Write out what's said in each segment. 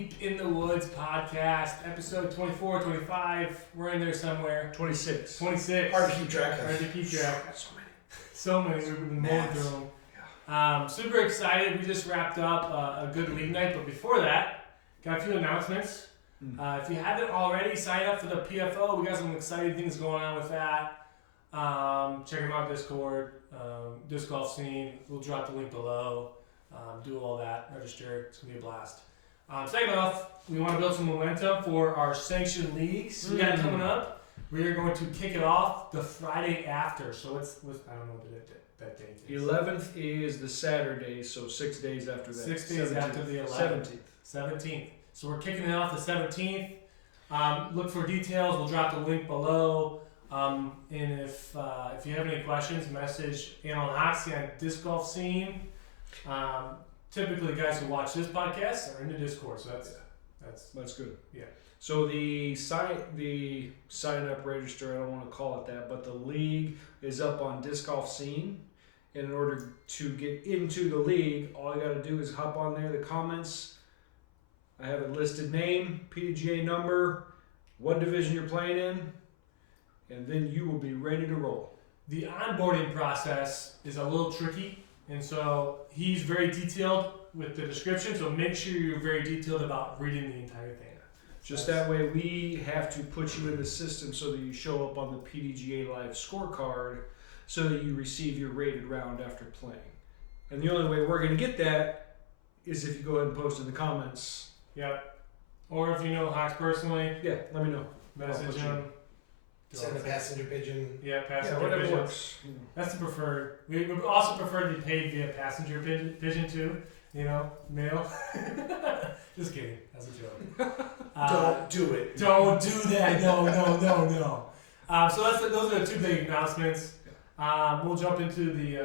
Deep in the Woods podcast, episode 24, 25. We're in there somewhere. 26. 26. Hard to keep track of. Hard to keep track. So So many. many. We've been mulling through them. Super excited. We just wrapped up a good league night, but before that, got a few announcements. If you haven't already, sign up for the PFO. We got some exciting things going on with that. Check them out, Discord, Disc Golf Scene. We'll drop the link below. Do all that. Register. It's going to be a blast. Second off, we want to build some momentum for our sanctioned leagues we got coming up. We are going to kick it off the Friday after. So I don't know what that date is. 11th is the Saturday, so 6 days after that. 6 days after the 11th. 17th. So we're kicking it off the 17th. Look for details. We'll drop the link below. And if you have any questions, message Alan Hoxie on Disc Golf Scene. Typically, guys who watch this podcast are in the Discord, so that's good. Yeah. So the sign up register, I don't want to call it that, but the league is up on Disc Golf Scene. And in order to get into the league, all you got to do is hop on there, the comments. I have it listed: name, PDGA number, what division you're playing in, and then you will be ready to roll. The onboarding process is a little tricky, and so he's very detailed with the description, so make sure you're very detailed about reading the entire thing. Just that way we have to put you in the system so that you show up on the PDGA Live scorecard so that you receive your rated round after playing. And the only way we're going to get that is if you go ahead and post in the comments. Yep. Or if you know Hawks personally, Yeah, let me know. message him. Send a passenger pigeon. Yeah, passenger whatever pigeon. works. That's the preferred. We would also prefer to be paid via passenger pigeon too. You know, mail. Just kidding. That's a joke. Don't do it. Don't do that. No. So those are the two big announcements. We'll jump into the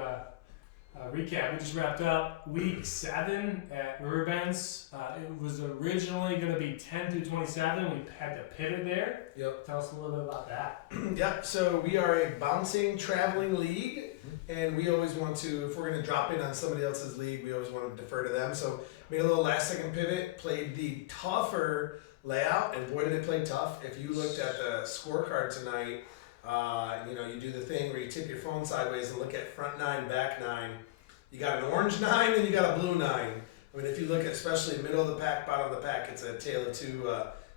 recap. We just wrapped up week 7 at Riverbends. It was originally going to be 10 through 27. We had to pivot there. Yep. Tell us a little bit about that. Yep. So we are a bouncing traveling league, and we always want to, if we're going to drop in on somebody else's league, we always want to defer to them. So made a little last second pivot, played the tougher layout, and boy did it play tough. If you looked at the scorecard tonight, you do the thing where you tip your phone sideways and look at front 9, back 9. You got an orange 9 and you got a blue 9. I mean, if you look at especially middle of the pack, bottom of the pack, it's a tale of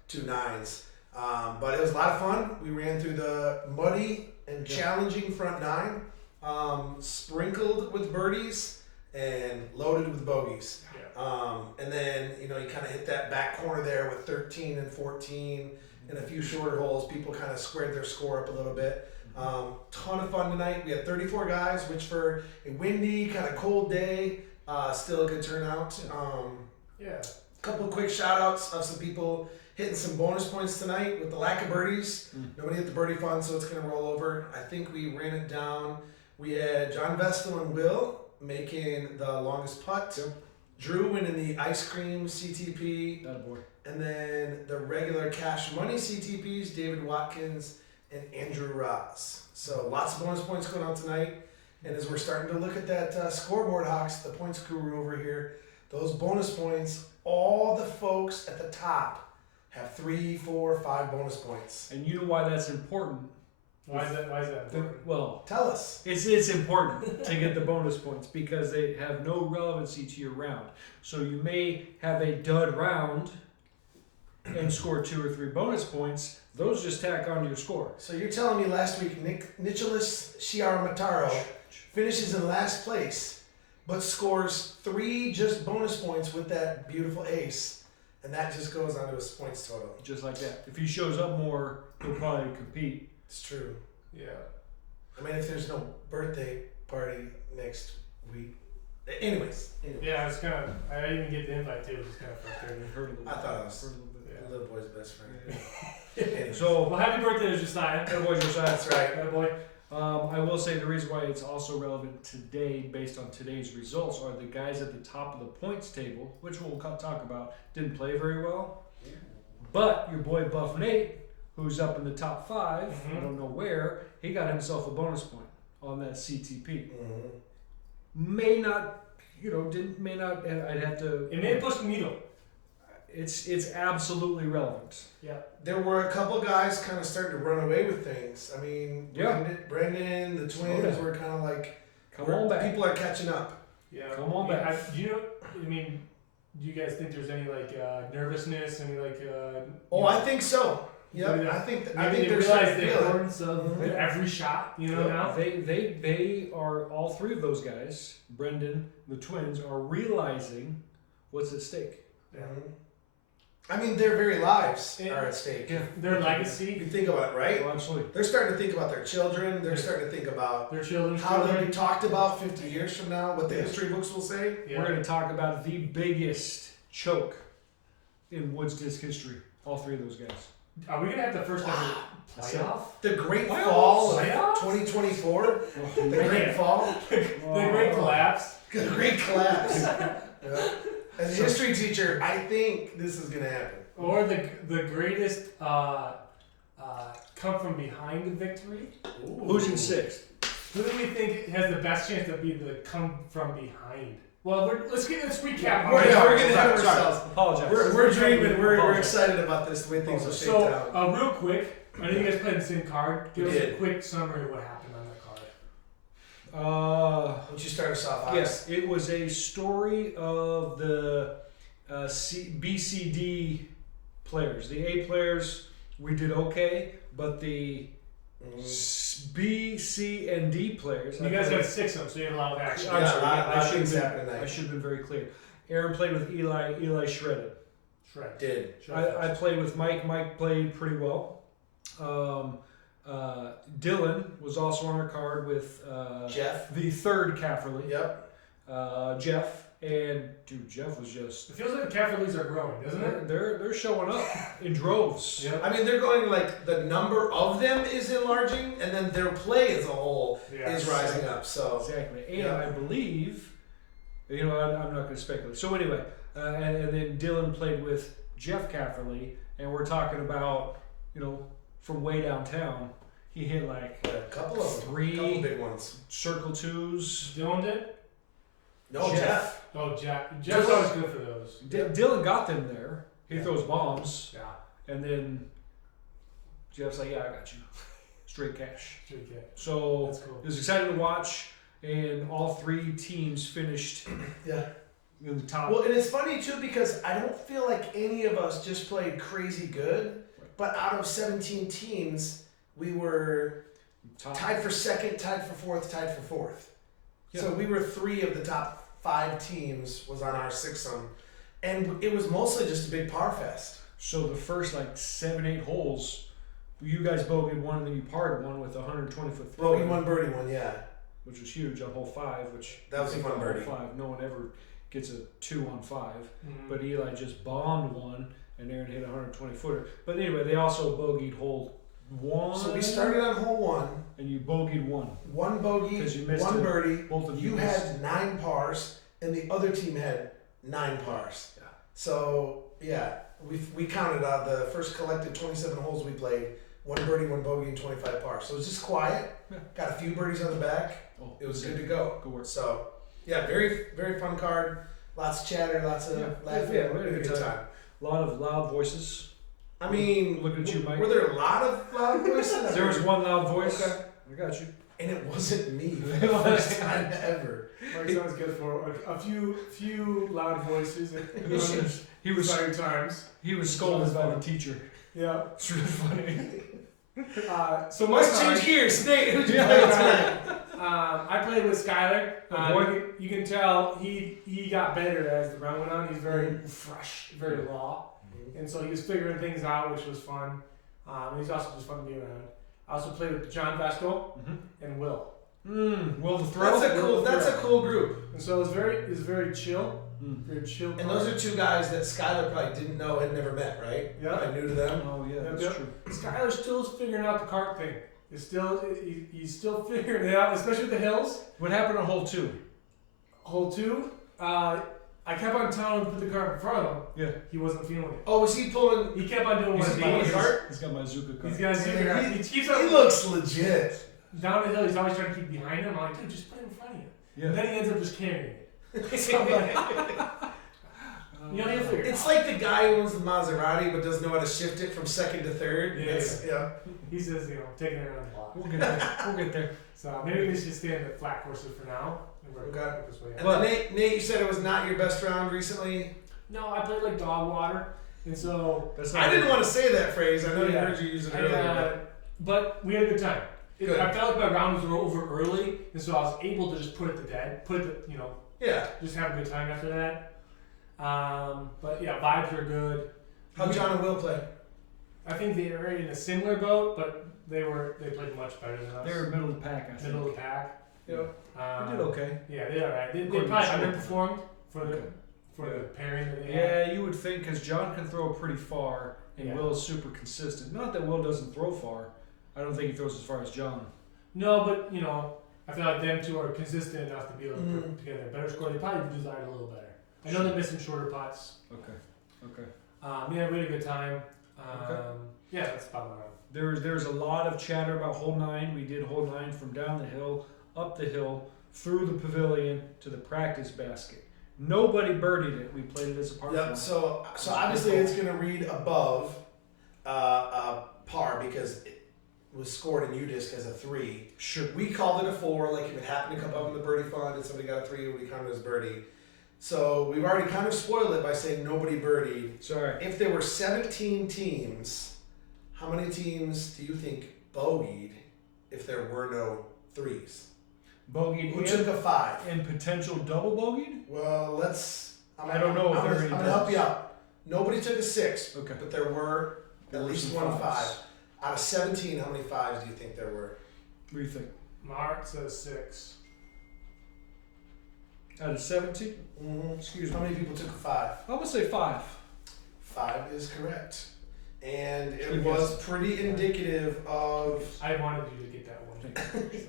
two nines. But it was a lot of fun. We ran through the muddy and challenging front 9, sprinkled with birdies and loaded with bogeys. And then, you kind of hit that back corner there with 13 and 14 and a few shorter holes. People kind of squared their score up a little bit. Ton of fun tonight. We had 34 guys, which for a windy, kind of cold day, still a good turnout. A couple of quick shout outs of some people hitting some bonus points tonight with the lack of birdies. Nobody hit the birdie fund, so it's going to roll over. I think we ran it down. We had John Vestal and Will making the longest putt. Yep. Drew winning the ice cream CTP. Attaboy. And then the regular cash money CTPs, David Watkins and Andrew Ross. So lots of bonus points going on tonight. And as we're starting to look at that scoreboard, Hawks, the points guru over here, those bonus points, all the folks at the top have 3, 4, 5 bonus points. And you know why that's important? Why is that important? Well, Tell us. it's important to get the bonus points because they have no relevancy to your round. So you may have a dud round and score 2 or 3 bonus points. Those just tack onto your score. So you're telling me last week Nicholas Chiaramataro finishes in last place, but scores 3 just bonus points with that beautiful ace, and that just goes onto his points total. Just like that. If he shows up more, he'll probably compete. It's true. Yeah. I mean, if there's no birthday party next week. Anyways. Yeah, it's kind of. I didn't even get the invite too. It's kind of frustrating. I thought it was Heard a little bit. the little boy's best friend. Anyways. So, Well, happy birthday to Josiah. Attaboy, Josiah. That's right. Attaboy. I will say the reason why it's also relevant today, based on today's results, are the guys at the top of the points table, which we'll talk about, didn't play very well. But your boy Buff Nate, who's up in the top 5, I don't know where, he got himself a bonus point on that CTP. May not, I'd have to. It may have pushed the needle. it's absolutely relevant. There were a couple guys kind of starting to run away with things. I mean, Yeah. Brendan, the twins down. were kind of like, Come on back. people are catching up. Yeah. Come on Yeah, back. do you guys think there's any like nervousness, any like? Oh, I think so. Yeah, Maybe I think maybe they they're realize starting to the feel it. importance of every shot. Now. They are, all three of those guys, Brendan, the twins, are realizing what's at stake. Yeah. I mean, their very lives Yeah. are at stake. Yeah. Their legacy, You think about it, right? Oh, absolutely. They're starting to think about their children. They're starting to think about their children's how they'll children. be talked about 50 years from now, what the history books will say. Yeah. We're going to talk about the biggest choke in Woods disc history. All three of those guys. Are we gonna have the first ever playoff? The Great Playoffs? Fall of Playoffs? 2024. The Great Yeah. Fall. The great collapse. The Great Collapse. Yeah. As a history teacher, I think this is going to happen. Or the greatest come from behind victory. Who's in sixth? Who do we think has the best chance to be the come from behind? Well, let's recap. We're Sorry, getting ahead of ourselves. Apologize. We're dreaming. We're Apologize. excited about this, the way things will shake So, down. real quick, I know you guys played the same card. Give We us a did. quick summary of what happened on that card. Why don't you start us off, Alex? Yes, it was a story of the BCD players. The A players, we did okay, but the B, C, and D players. You guys had 6 of them, so you had a lot of action. I'm Yeah, sorry, a lot I of should things have happened been, tonight. I should have been very clear. Aaron played with Eli. Eli shredded. Shred. Did. I played with Mike. Mike played pretty well. Dylan was also on our card with Jeff. the third Cafferly. Yep. Jeff. And dude, Jeff was just It feels like the Catholic leagues are growing, doesn't it? they're showing up in droves. Yeah. I mean, they're going like the number of them is enlarging, and then their play as a whole is rising up. So Exactly. And Yeah. I believe, I'm not going to speculate. So anyway, and then Dylan played with Jeff Cafferly, and we're talking about, from way downtown, he hit like a couple of them, three couple big ones. circle twos. Dylan did? No, Jeff. Oh, Jeff's Dylan- always good for those. Dylan got them there. He Yeah. throws bombs, Yeah. and then Jeff's like, "Yeah, I got you, straight cash." Good kid. So That's cool. it was exciting to watch, and all three teams finished Yeah. in the top. Well, and it's funny too because I don't feel like any of us just played crazy good, but out of 17 teams, we were top. tied for second, tied for fourth, tied for fourth. Yeah. So we were 3 of the top 5 teams was on our 6-some, and it was mostly just a big par fest. So the first 7-8 holes, you guys bogeyed one, and then you parred one with a 120-foot throw, Bogey one, birdie one, yeah. which was huge on hole 5. Which That was a you think fun on hole birdie. 5, no one ever gets a 2 on 5, Mhm. but Eli just bombed one, and Aaron hit a 120-footer. But anyway, they also bogeyed hole 1. So we started on hole 1, and you bogeyed one. 1 bogey, 'Cause you missed 1 it. birdie. Both of You missed. had 9 pars, and the other team had 9 pars. Yeah. So yeah, we counted out the first collected 27 holes we played. 1 birdie, 1 bogey, and 25 pars. So it was just quiet. Yeah. Got a few birdies on the back. Oh, It was good to go. Good work. So yeah, very very fun card. Lots of chatter, lots of Yeah. laughing. Yeah, we had a good time. A lot of loud voices. I mean, Looking at you, Mike. Were there a lot of loud voices? There was one loud voice. Okay. I got you. And it wasn't me for the first time ever. Mike sounds good for a few loud voices at He was exciting times. he was scolded by the teacher. Yeah. It's really funny. So my Let's card, change gears. Nate, who'd you Yeah. play tonight? I played with Skyler. Oh, boy. You can tell he got better as the round went on. He's very fresh, very raw, and so he was figuring things out, which was fun. And he's also just fun to be around. I also played with John Vestal and Will, Will the throw? That's a cool group. and so it was very chill, very chill. And those are 2 guys that Skylar probably didn't know had never met, right? Yeah. Probably new to them. Oh yeah, Yep, that's yep. true. Skylar's still figuring out the cart thing. He's still figuring it out, especially with the hills. What happened on hole 2? Hole 2, I kept on telling him to put the cart in front of him. Yeah. He wasn't feeling it. Oh, was he pulling? He kept on doing He's what he pulling was. cart? He's got my Zuka card. He's got a secret. He- He keeps He on looks legit. down the hill. He's always trying to keep behind him. I'm like, dude, just put it in front of you. Yeah. And then he ends up just carrying it. So I'm like, You know, he'll figure it It's out. like the guy who owns the Maserati but doesn't know how to shift it from second to third. Yeah. He says, taking it around the block. We'll get there. We'll get there. So maybe we should stay in the flat courses for now. And work Okay. this way out. And then Nate, you said it was not your best round recently. No, I played like dog water, and so That's I didn't want to say that phrase. I know you Yeah. heard you use it earlier. but we had a good time. Good. I felt like my round was over early, and so I was able to just put it to bed, Yeah. just have a good time after that. But yeah, vibes were good. How'd John and Will play? I think they were in a similar boat, but they played much better than us. They were middle of the pack, I think. middle of the pack. Yeah. They did okay. Yeah, they alright. They According probably to underperformed for the Okay. the pairing that they had. Yeah, you would think because John can throw pretty far and Yeah. Will is super consistent. Not that Will doesn't throw far. I don't think he throws as far as John. No, but I feel like them two are consistent enough to be able to Mhm. put together a better score. They probably desired a little better. I know they're missing shorter putts. Okay. Yeah, we had a good time. Okay. Yeah, that's about my round. There's a lot of chatter about hole 9. We did hole 9 from down the hill, up the hill, through the pavilion to the practice basket. Nobody birdied it. We played it as a par Yep. 4. So obviously it's going to read above par because it was scored in UDisc as a 3. Sure. We called it a 4. Like if it happened to come up in the birdie fund and somebody got a 3, it would be counted as birdie. So we've already kind of spoiled it by saying nobody birdied. Sorry. If there were 17 teams, how many teams do you think bogeyed if there were no 3s? Bogeyed Who took a 5? and potential double bogeyed? Well, I don't know if I'm there are gonna, any I'm gonna help doubles. you out. Nobody took a 6, Okay. but there were There at were least some one 5. fives. Out of 17, how many 5s do you think there were? What do you think? Mark says 6. Out of 17? Excuse me. How many people took a 5? I'm going to say 5. 5 is correct. And it Good was pretty indicative of. I wanted you to get that one. So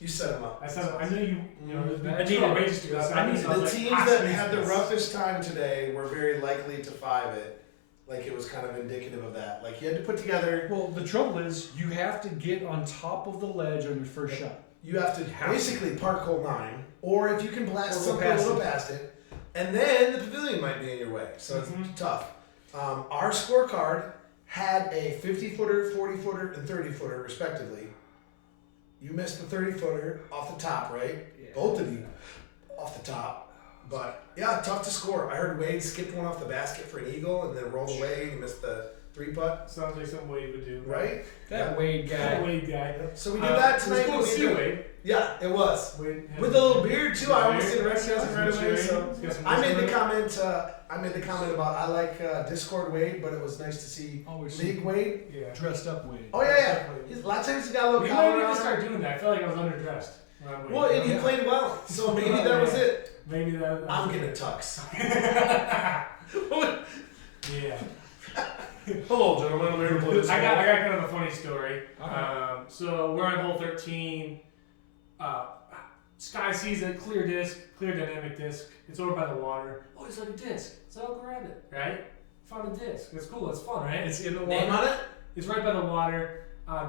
You set them up. I knew you. I It's needed too it. outrageous to go. So I knew The I was like, teams has that to be had the this. roughest time today were very likely to 5 it. Like it was kind of indicative of that. Like you had to put together. Well, the trouble is, you have to get on top of the ledge on your first shot. You have to basically park hole 9, or if you can blast Or go something a past little it. past it, and then the pavilion might be in your way. So it's tough. Our scorecard had a 50-footer, 40-footer, and 30-footer respectively. You missed the 30-footer off the top, right? Yeah. Both of you off the top. But yeah, tough to score. I heard Wade skipped one off the basket for an eagle and then rolled away and missed the 3-putt. Sounds like something Wade would do. Right? That Wade guy. That Wade guy. So we did that It tonight. was cool to We see did- Wade. Yeah, it was. Wade had With a little beard too. I almost beard. didn't recognize him right away. So He's got some I made the whisker. comment. I made the comment about I like Discord Wade, but it was nice to see Always League Wade. Yeah. dressed up Wade. Oh yeah. He's, a lot of times he's got a little We collar might need on. to start doing that. I felt like I was underdressed. when I went. Well, and he played well, so maybe that was it. Maybe that. I'm getting a tux. Yeah. Hello, gentlemen. I'm here to play this. I got kind of a funny story. Alright. So we're on hole 13. Sky sees a clear disc, clear dynamic disc. It's over by the water. Oh, it's like a disc. So I'll grab it, right? Found a disc. It's cool. It's fun, right? It's in the Name water. on it? It's right by the water.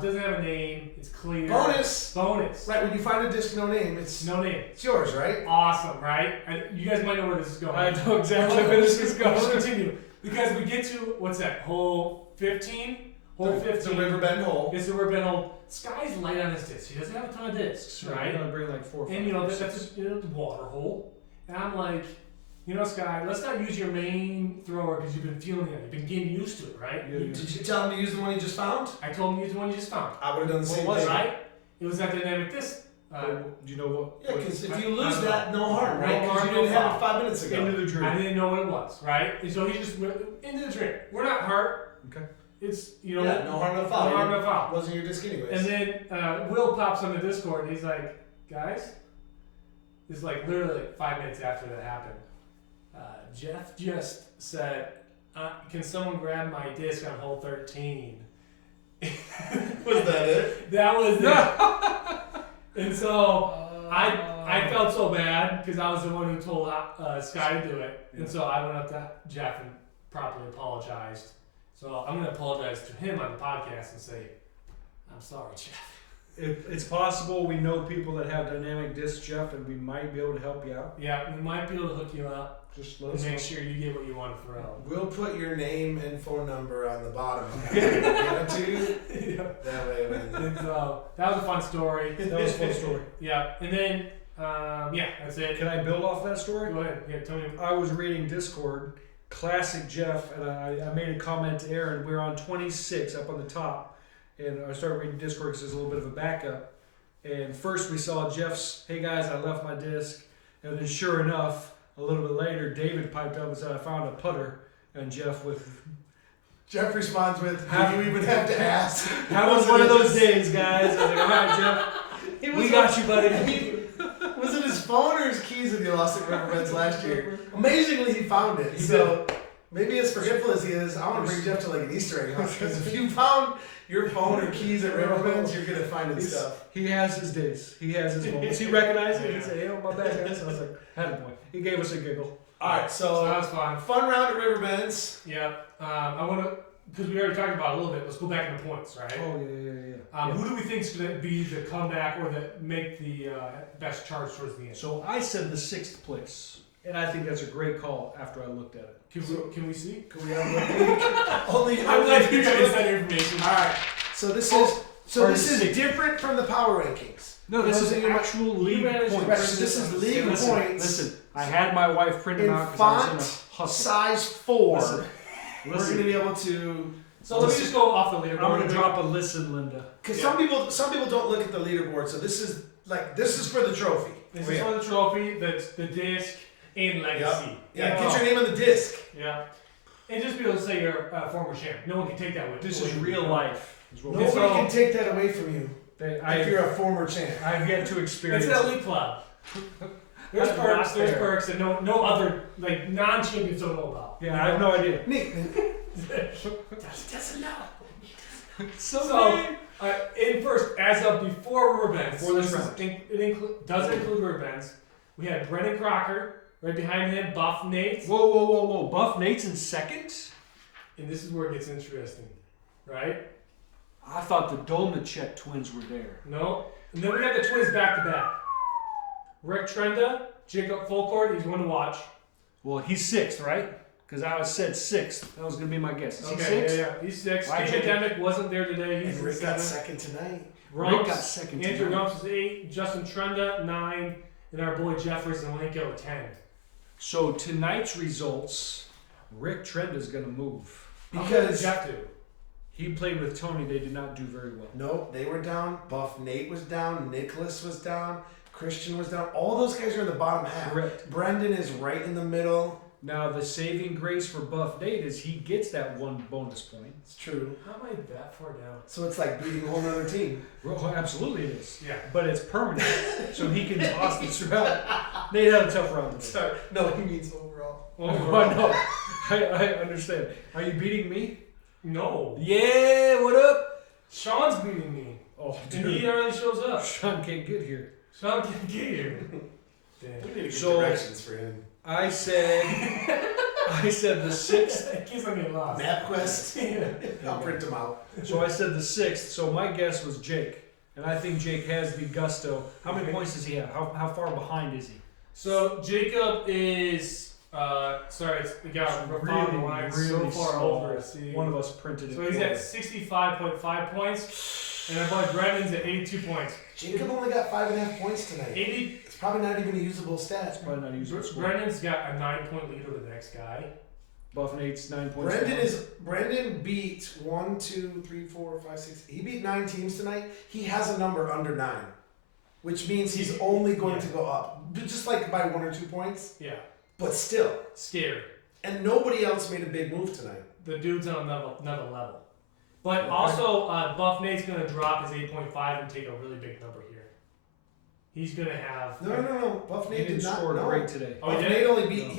Doesn't have a name. It's clear. Bonus. Bonus. Right, when you find a disc, no name, it's No name. yours, right? Awesome, right? You guys might know where this is going. I know exactly where this is Let's going. continue. Because we get to, what's that, hole 15? Hole 15. It's a riverbend hole. It's the riverbend hole. Sky's light on his discs. He doesn't have a ton of discs, You're right? gonna bring like 4 or 5. And that's the water hole. And I'm like, Sky, let's not use your main thrower because you've been feeling it. You've been getting used to it, right? Did you tell him to use the one he just found? I told him to use the one you just found. I would have done the same was thing. Right? It was that dynamic disc. Do you know what? Yeah, because if you I lose don't that, no harm, No right? Because harm, you no didn't have foul. it 5 minutes ago. Into the dream. I didn't know what it was, right? And so he just went into the drink. We're not hurt. Okay. It's, Yeah, no harm, no foul. No harm, no foul. Wasn't your disc anyways. And then Will pops on the Discord and he's like, guys, this is like literally like 5 minutes after that happened. Jeff just said, can someone grab my disc on hole 13? Was that it? That was it. And so I felt so bad because I was the one who told Sky to do it. And so I went up to Jeff and properly apologized. So I'm going to apologize to him on the podcast and say, I'm sorry, Jeff. It's possible we know people that have dynamic disc, Jeff, and we might be able to help you out. Yeah, we might be able to hook you up Just let and us know. make sure you get what you want for real. We'll put your name and phone number on the bottom. Give it to you. Yeah. That way, when And so that was a fun story. That was a fun story. Yeah, and then yeah, that's it. Can I build off that story? Go ahead. Yeah, tell me. I was reading Discord, classic Jeff, and I made a comment to Aaron. We were on 26 up on the top, and I started reading Discord because there's a little bit of a backup. And first we saw Jeff's, "Hey guys, I left my disc," and then sure enough, a little bit later, David piped up and said, "I found a putter," and Jeff with, Jeff responds with, "Do you even have to ask?" "That was one of those days, guys." I was like, "All right, Jeff, we got you, buddy." Was it his phone or his keys that he lost at Riverbends last year? Amazingly, he found it. So maybe as forgetful as he is, I want to bring Jeff to like an Easter egg hunt, because if you found your phone or keys at Riverbends, you're gonna find his stuff. He has his days. He has his moments. He recognized it. He said, "Hey, oh, my bad, guys." I was like, "Attaboy." He gave us a giggle. All right, So that so was fun. fun round at Riverbends. Yeah. I want to, because we already talked about it a little bit. Let's go back into points, right? Oh yeah. Who do we think is going to be the comeback or the make the best charge towards the end? So I said the 6th place, and I think that's a great call after I looked at it. Can we see? Can we have only? I'm glad you guys had information. All right. So this Or is six. different from the power rankings. No, this is Those are your- actual league managed to points. Right, so this is league listen, points. Listen, I had my wife print them In out because I was in font a hustle. size 4. Listen, We're going to be able to. So let me just go off the leaderboard. I'm gonna drop a listen, Linda. Because Yeah. some people don't look at the leaderboard. So this is for the trophy. This Oh, is yeah. for the trophy, the disc, and legacy. Yeah, get your name on the disc. Yeah. And just be able to say you're a former champ. No one can take that with you. This is real life. Is what we- Nobody So- can take that away from you They- if I've, you're a former champ. I've yet to experience. It's an elite club. There's That's perks. not There's fair. perks that no other like non-champions don't know about. Yeah, I have no idea. Nick, Doesn't know. So, In first, as of before Riverbends, Before this is- round. doesn't include Riverbends. We had Brendan Crocker right behind him, Buff Nate, whoa! Buff Nate's in 2nd. and this is where it gets interesting, right? I thought the Dolmacek twins were there. No, and then we got the twins back to back. Rick Trenda, Jacob Fulcourt, he's one to watch. Well, he's 6th, right? Because I said 6th. That was gonna be my guess. Is he Okay, 6th? yeah, he's 6. Why David did- Demick wasn't there today. He's and Rick got 7. second tonight. Rick got 2nd. Andrew tonight. Gumps is 8. Justin Trenda 9, and our boy Jeffers and Linko 10. So tonight's results, Rick Trend is gonna move. How did Because Jeff do? He played with Tony. They did not do very well. nope, they were down. Buff Nate was down. Nicholas was down. Christian was down. All those guys are in the bottom half. Correct. Brendan is right in the middle. Now the saving grace for Buff Nate is he gets that 1 bonus point. It's true. How am I that far down? So it's like beating a whole other team. Well, absolutely it is. Yeah. But it's permanent, so he can toss this throughout. Nate had a tough round. Today. Sorry. No, he means overall. Oh, no. I understand. Are you beating me? No. Yeah. What up? Sean's beating me. Oh, And he dude. already shows up. Sean can't get here. Sean can't get here. We Damn. need to get So- directions for him. I said the 6th. In case I'm getting lost. MapQuest. Yeah. I'll print them out. So I said the 6th. So my guess was Jake, and I think Jake has the gusto. How many points does he have? How far behind is he? So Jacob is sorry, it's the guy from the line so far small. over. See, One of us printed it. so he's at 65.5 points, and our boy Brendan's at 82 points. Jacob only got 5.5 points tonight. 80. It's probably not even a usable stat. Probably not using score. Brendan's got a 9-point lead over the next guy. Buff Nate's 9 points. Brendan beat 1, 2, 3, 4, 5, 6. He beat 9 teams tonight. He has a number under 9, which means he's only going to go up, just like by 1 or 2 points. Yeah, But still, scary. and nobody else made a big move tonight. The dude's on another level. But also, Buff Nate's going to drop his 8.5 and take a really big number here. He's going to have. No. Buff He Nate didn't did not. score No. great today. Oh, Buff he Nate did?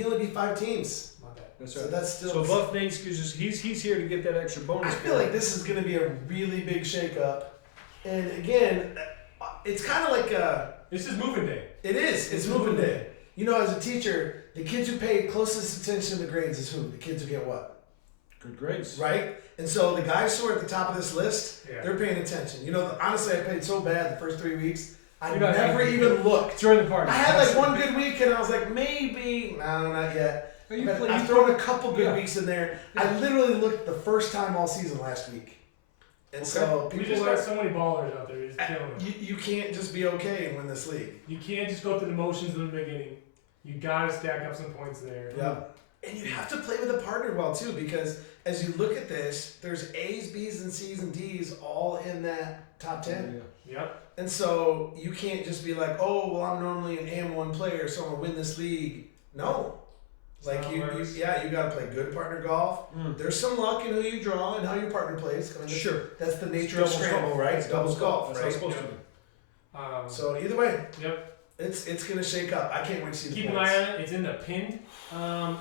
only beat 5 teams. My bad. That's So right. that's still. So Buff Nate's he's here to get that extra I bonus. feel like this is going to be a really big shakeup. And again, it's kind of like a. This is moving day. It is. It's moving day. You know, as a teacher, the kids who pay closest attention to the grades is who? The kids who get what? Good grades. right? And so the guys who are at the top of this list, Yeah. they're paying attention. You know, honestly, I played so bad the first 3 weeks, I You're not never even looked. Join the party. I had like one good week, and I was like, maybe, no, not yet. But I've thrown a couple good weeks in there. I literally looked the first time all season last week. And so We people just are, got so many ballers out there. Just killing them. you can't just be okay and win this league. You can't just go through the motions in the beginning. You gotta stack up some points there. Yeah. And you have to play with a partner well too, because as you look at this, there's A's, B's, and C's and D's all in that top 10. Yep. And so you can't just be like, oh, well, I'm normally an AM1 player, so I'm gonna win this league. No. Like That's you how it works. you gotta play good partner golf. There's some luck in who you draw and how your partner plays. I mean, Sure. That's the nature Doubles of scramble, golf. right? It's Doubles golf, That's how right? it's supposed to be. So either way, Yep. it's gonna shake up. I can't wait to see the Keep an points. eye on it. It's in the pinned.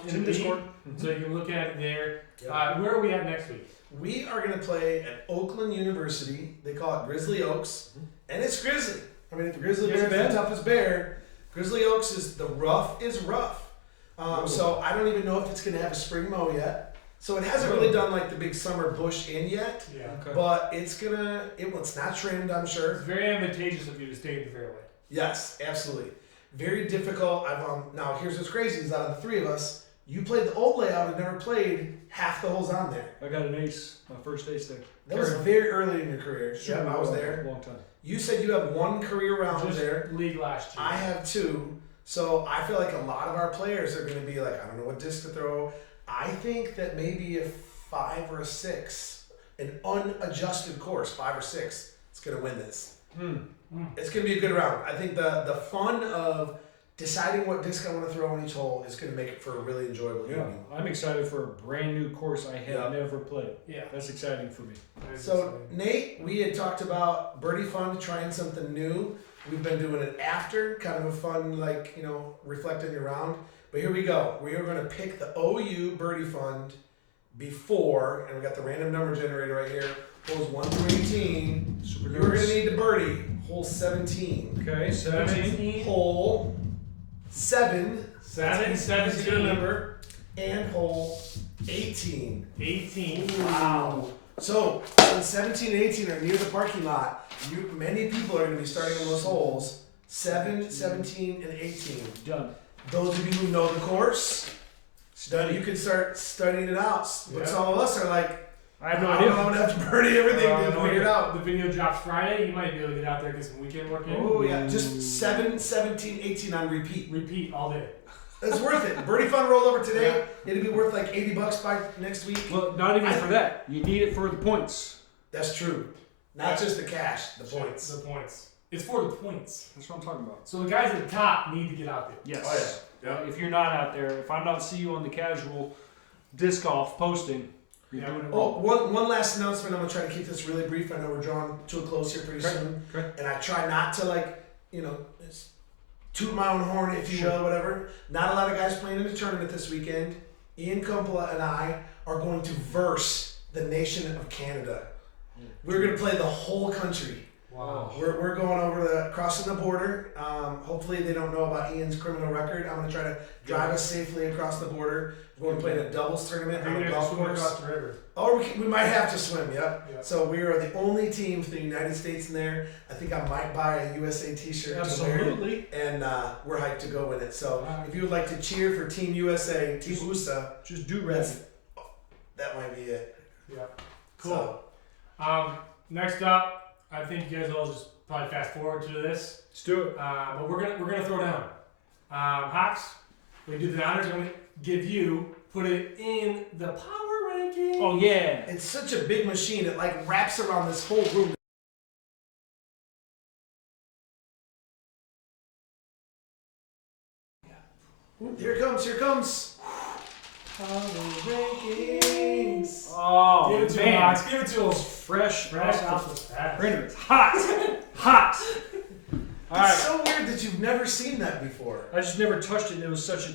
It's in the league, Discord. so you can look at it there. Yep. Where are we at next week? We are gonna play at Oakland University. They call it Grizzly Oaks, and it's Grizzly. I mean, if the Grizzly Yes, Bear is man. the toughest bear, Grizzly Oaks is the rough is rough. So I don't even know if it's gonna have a spring mow yet. So it hasn't really done like the big summer bush in yet, Yeah. Okay. but it's not trimmed, I'm sure. It's very advantageous of you to stay in the fairway. Yes, absolutely. Very difficult. Now here's what's crazy is out of the three of us, you played the old layout and never played half the holes on there. I got an ace. My first ace there. That was very early in your career. Sure, Yeah, I was there. Long time. You said you have one career round Just there. league last year. I have two. So I feel like a lot of our players are going to be like, I don't know what disc to throw. I think that maybe a 5 or a 6, an unadjusted course, 5 or 6, is going to win this. It's going to be a good round. I think the fun of deciding what disc I want to throw on each hole is going to make it for a really enjoyable Yeah, evening. I'm excited for a brand new course I have never played. Yeah. That's exciting for me. That is So exciting. Nate, we had talked about Birdie Fund, trying something new. We've been doing it after, kind of a fun, reflecting your round. But here we go. We are going to pick the OU Birdie Fund before, and we got the random number generator right here. Holes 1 through 18. Super You're going nervous. to need the birdie. Hole 17. Okay, 17. Hole 7. 17. Easy to remember. And hole 18. 18. Wow. So, since 17 and 18 are near the parking lot, many people are going to be starting on those holes. 7, 17, and 18. Done. Those of you who know the course, you can start studying it out. But Yeah. some of us are like, I have no I'm idea. going to have to birdie everything to figure it out. The video drops Friday. You might be able to get out there and get some weekend work in. Oh, yeah. Just 7, 17, 18 on repeat. Repeat all day. It's worth it. Birdie Fund rollover today. It'll be worth like $80 by next week. Well, not even for that. You need it for the points. That's true. Not just the cash, the points. The points. It's for the points. That's what I'm talking about. So the guys at the top need to get out there. Yes. Oh, yeah. If you're not out there, if I don't see you on the casual disc golf posting, you're Yeah. doing it Oh, wrong. one last announcement. I'm gonna try to keep this really brief. I know we're drawing to a close here pretty Okay. soon, Okay. and I try not to it's toot my own horn, if you will, whatever. Not a lot of guys playing in the tournament this weekend. Ian Coppola and I are going to verse the nation of Canada. We're gonna play the whole country. Wow. We're going over crossing the border. Hopefully they don't know about Ian's criminal record. I'm gonna try to drive us safely across the border. We're going to play in a doubles tournament on a golf course. Across the river. Or we might have to swim, yep. Yeah. So we are the only team for the United States in there. I think I might buy a USA t-shirt to wear. Absolutely. And we're hyped to go win it. So Alright. if you would like to cheer for Team USA, Team USA, Just do red. that might be it. Yeah. Cool. Next up, I think you guys will just probably fast forward to this. Let's do it. But we're gonna throw down. Hawks, we do the honors. I'm gonna put it in the power ranking. Oh yeah. It's such a big machine. It like wraps around this whole room. Ooh, here it comes. Power rankings. Oh Give it to him, man. Hawks. Give it to him. Fresh Off the pass. Brandon, it's hot. Hot. All right. It's so weird that you've never seen that before. I just never touched it. It was such a.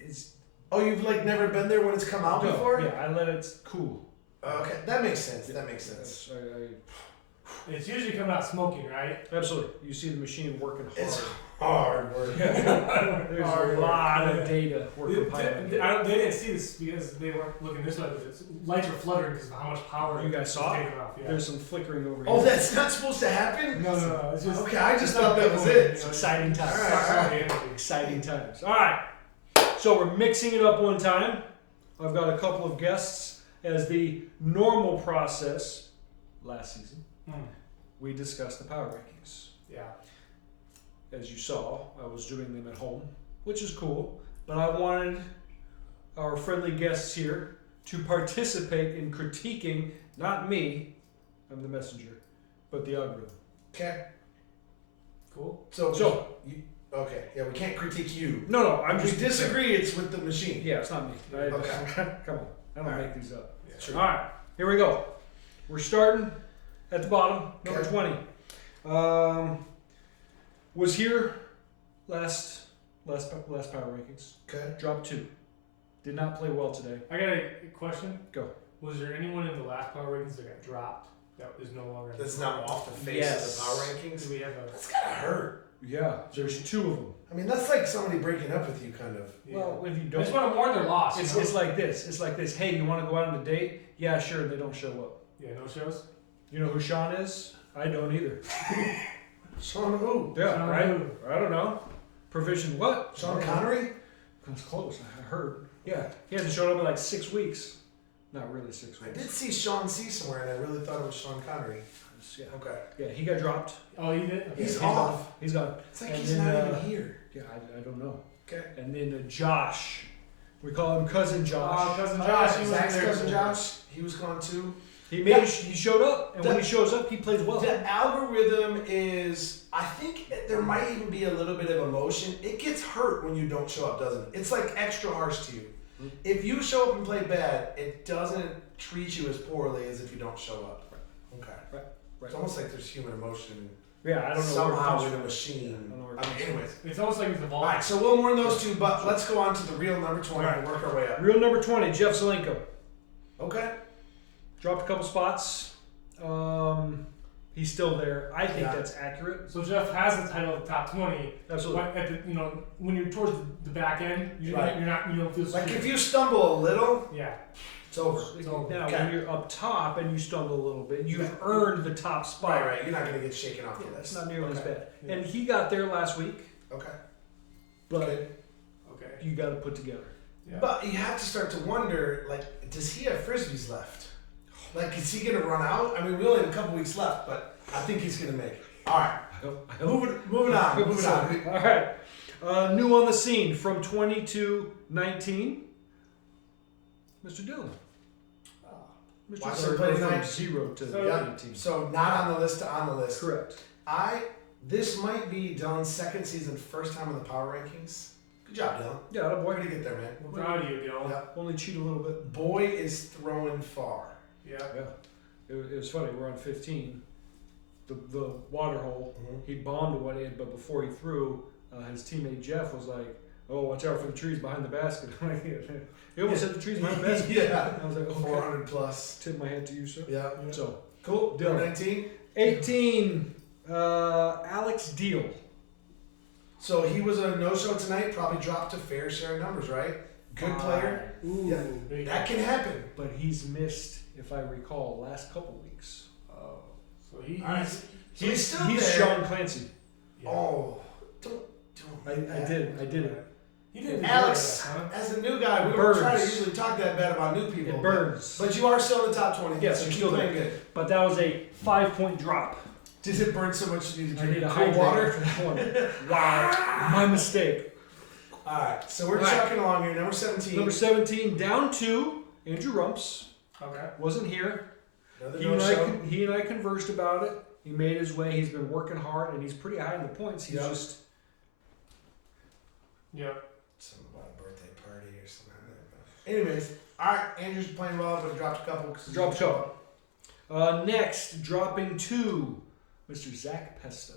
It's Oh, you've like never been there when it's come out before? Yeah, I let it cool. Okay, that makes sense. That makes sense. I It's usually coming out smoking, right? absolutely. You see the machine working hard. It's Hard work. There's a lot of data we're compiling. They didn't see this because they weren't looking this way, but its lights were fluttering because of how much power You guys was saw it? taken off. Yeah. There's some flickering over Oh, here. that's not supposed to happen? No. It's just, Okay, I just it's thought like that was Bitcoin, it. you It's know, exciting it's- times. it's All right. energy. Exciting times. All right. So we're mixing it up one time. I've got a couple of guests as the normal process. Last season, we discussed the power rankings. Yeah. As you saw, I was doing them at home, which is cool. But I wanted our friendly guests here to participate in critiquing, not me, I'm the messenger, but the algorithm. Okay. Cool. So, Okay, yeah, we can't critique you. no, I'm If we just disagree, it's with the machine. Yeah, it's not me. Okay. Come on, I don't All make these up. Yeah. Sure. All right, here we go. We're starting at the bottom, number Okay. 20. Was here last power rankings. Okay. Dropped 2. Did not play well today. I got a question. Go. Was there anyone in the last power ratings that got dropped that is no longer? in the That's power not off the face Yes. of the power rankings? rankings. Do we have a? That's gotta hurt. Yeah, there's 2 of them. I mean, that's like somebody breaking up with you, kind of. Yeah. Well, if you I don't, just want to mourn their loss. it's you know? it's like this. It's like this. Hey, you want to go out on a date? Yeah, sure. And they don't show up. Yeah, no shows. You know who Sean is? I don't either. Sean who? Yeah, Sean right. who? I don't know. Provision what? Sean Connery? That's close. I heard. Yeah, he hasn't showed up in like 6 weeks. Not really 6 I weeks. did see Sean C somewhere, and I really thought it was Sean Connery. Yeah. Okay. Yeah, he got dropped. Oh, you did. Okay. He's gone. off. He's gone. It's like And he's then, not even here. Yeah, I don't know. Okay. And then Josh. We call him Cousin Josh. Oh, cousin Josh. He was Zach's there cousin too. Josh, he was gone too. He made. He showed up, and when he shows up, he plays well. The algorithm is, I think there might even be a little bit of emotion. It gets hurt when you don't show up, doesn't it? It's like extra harsh to you. Mhm. If you show up and play bad, it doesn't treat you as poorly as if you don't show up. Okay. Right. It's almost like there's human emotion Yeah, I don't know somehow where it with a comes machine. I don't know where it I mean, comes from. anyways. It's almost like he's All evolved. right, so we'll mourn those two, but let's go on to the real number 20 and work our way up. Real number 20, Jeff Zelenko. Okay. Dropped a couple spots. He's still there. I think Yeah. that's accurate. So Jeff has the title of top 20. Absolutely. But at the, when you're towards the back end, you Right. you don't feel Like secure. if you stumble a little, Yeah. it's over. So, Now, Okay. when you're up top and you stumble a little bit, you've Yeah. earned the top spot. Right. You're not going to get shaken off the It's list. not nearly as Okay. bad. Yeah. And he got there last week, Okay. but Good. Okay. you got to put together. Yeah. But you have to start to wonder, like, does he have frisbees left? Like, is he gonna run out? I mean, we only have a couple weeks left, but I think he's gonna make it. All right, I hope. moving on. All right. New on the scene from 20 to 19, Mr. Dillon. Mr. Watch Dillon him play from tonight. 0 to So- Yeah. 18. So not on the list to on the list. Correct. This might be Dylan's second season, first time in the power rankings. Good job, Dylan. Yeah, that boy. Way to get there, man. We're proud of you, Dylan. Yeah. Only cheat a little bit. Boy is throwing far. Yeah. Yeah. It was funny. We're on 15. The water hole. Mhm. He bombed one in, but before he threw, his teammate Jeff was like, "Oh, watch out for the trees behind the basket." He almost hit the trees behind the basket. Yeah. I was like, "Okay." 400 plus. Tip my hat to you, sir. Yeah. So Cool. Dylan. 19. 18, Alex Deal. So he was a no-show tonight. Probably dropped a fair share of numbers, right? Good player. Ooh, Yeah. big. That can happen. But he's missed, if I recall, last couple weeks. Oh, so he's All right. So he's still he's there. Sean Clancy. yeah. Oh, don't. I did it. He didn't Alex, deserve that, huh? as a new guy, we It don't try to burns. usually talk that bad about new people. It burns. But you are still in the top 20. Yes, so you're keep still playing there. good. But that was a 5-point drop. Does it burn so much you need to I drink need a cold water? hydrator for that one. Wow, my mistake. All right, so we're All right. chucking along here. Number 17. Number 17, down 2, Andrew Rumps. Okay. Wasn't here. Another He no-show. and I conversed about it. He made his way. He's been working hard, and he's pretty high in the points. He's Yeah. just Yeah. Something about a birthday party or something. Anyways, all right, Andrew's playing well, but he dropped a couple. 'cause he Dropped a didn't show couple. up. Next, dropping 2, Mr. Zach Pesta.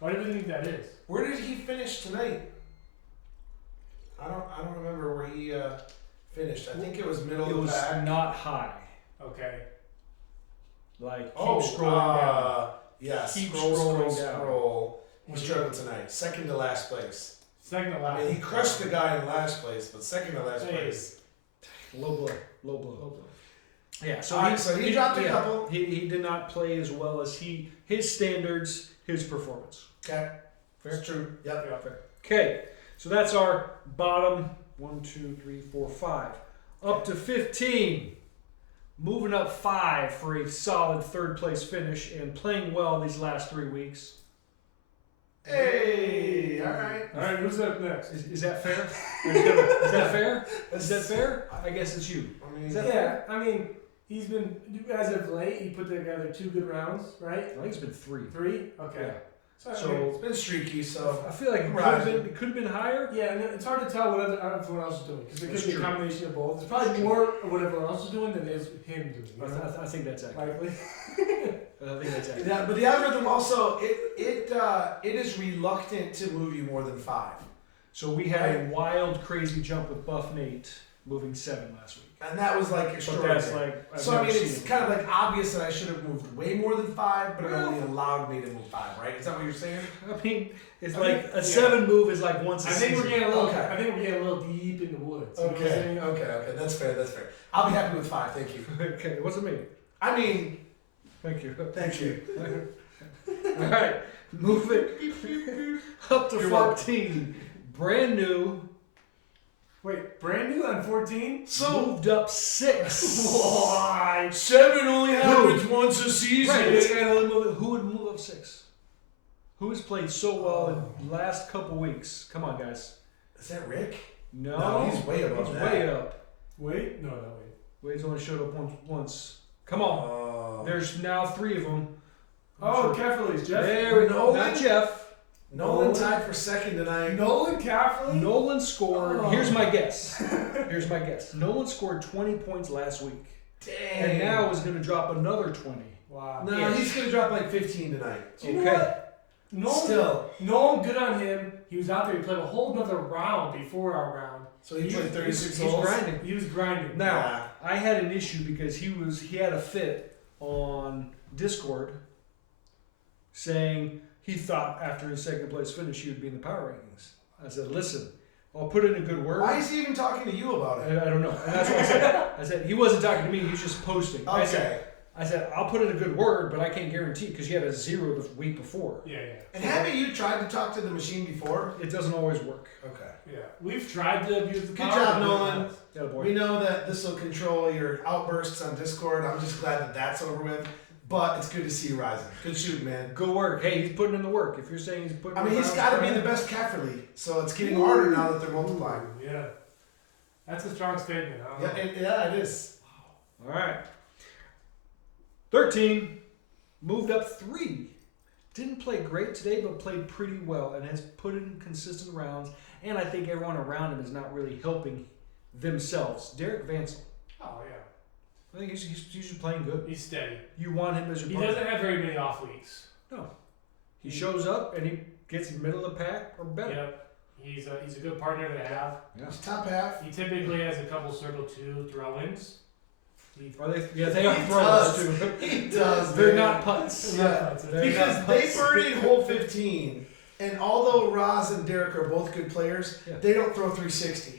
Why do you think that is? Where did he finish tonight? I don't remember where he finished. I think it was middle It of the was pack. not high. Okay. Like, keep Oh, scrolling down. yeah. Keep Scroll. scrolling down. He struggled tonight. Second to last place. Second to I last. mean, he crushed the guy in last place, but second to last place. Low blow. Yeah, so he dropped a couple. He did not play as well as his standards, his performance. Okay. Fair? That's true. Yep. Yeah, fair. Okay, so that's our bottom 1, 2, 3, 4, 5. Up to 15. Moving up 5 for a solid third place finish and playing well these last 3 weeks. Hey, all right. All right, who's up next? Is that fair? Is that fair? Is that fair? I guess it's you. I mean, Is that Yeah, I mean, he's been, as of late, he put together 2 good rounds, right? I think it's been 3. 3? Okay. Yeah. So, it's been streaky, so I feel like it could have been higher. yeah, and it's hard to tell what everyone else is doing because it That's could be a true. combination of both. It's probably That's more of what everyone else is doing than it is him doing. You know? I think that's accurate. Likely. I think that's accurate. yeah. But the algorithm also it is reluctant to move you more than 5, So we had a wild, crazy jump with Buff Nate moving 7 last week. and that was like But extraordinary. that's like I've So I never mean, seen it's it kind of before. like obvious that I should have moved way more than 5, but it only allowed me to move 5, right? Is that what you're saying? I mean, it's I like think- a yeah. 7 move is like once a I think season. we're getting a little. Okay. I think we're getting a little deep in the woods. You know what I'm Okay, saying? okay, that's fair. I'll be happy with 5. Thank you. Okay, what's it mean? I mean, Thank you. thank you. All right, move it up to You're 14. Brand new. Wait, brand new on 14? So Moved up 6. Why? 7 only happens once a season. Right, this guy only who would move up 6? Who has played so well in the last couple weeks? Come on, guys. Is that Rick? No, No, he's way above He's that. way up. Wait, no, wait. Wade's only showed up once. Come on. Oh. There's now 3 of them. Oh, carefully, Jeff. There we go. Nolan? Not Jeff. Nolan tied for second tonight. Nolan Carefully? Nolan scored. Oh. Here's my guess. Nolan scored 20 points last week. Dang. And now is going to drop another 20. Wow. No, Yes. he's gonna drop like 15 tonight. Do you Okay. know what? Nolan, Still. Nolan, good on him. He was out there. He played a whole nother round before our round. So he played 36 He's holes. grinding. He was grinding. Now, Yeah. I had an issue because he had a fit on Discord saying he thought after his second place finish he would be in the power rankings. I said, listen, I'll put in a good word. Why is he even talking to you about it? I don't know. And that's what I said. I said, he wasn't talking to me, he was just posting. Okay. I said, I'll put in a good word, but I can't guarantee because you had a 0 the week before. Yeah, yeah. And haven't you tried to talk to the machine before? It doesn't always work. Okay. Yeah. We've tried to abuse the Good power. job, but it Nolan. hasn't. Yeah, boy. We know that this will control your outbursts on Discord. I'm just glad that that's over with. But it's good to see you rising. Good shoot, man. Good work. Hey, he's putting in the work. If you're saying he's putting I mean, in the he's rounds got to for be him- the best Cafferly. So it's getting harder now that they're multiplying. Yeah. That's a strong statement. I don't know. Yeah, it is. All right. 13. Moved up 3. Didn't play great today, but played pretty well and has put in consistent rounds. And I think everyone around him is not really helping themselves. Derek Vansel. Oh, yeah. I think he's usually playing good. He's steady. You want him as your He partner. doesn't have very many off weeks. No. He shows up and he gets middle of the pack or better. Yep. He's a good partner to have. He's top half. He typically has a couple circle 2 throw-ins. Are they? Yeah, they are He throwers does. too. He does. They're man. not putts. Yeah. They're Because not they putts. birdied hole 15, and although Roz and Derek are both good players, Yeah. they don't throw 360.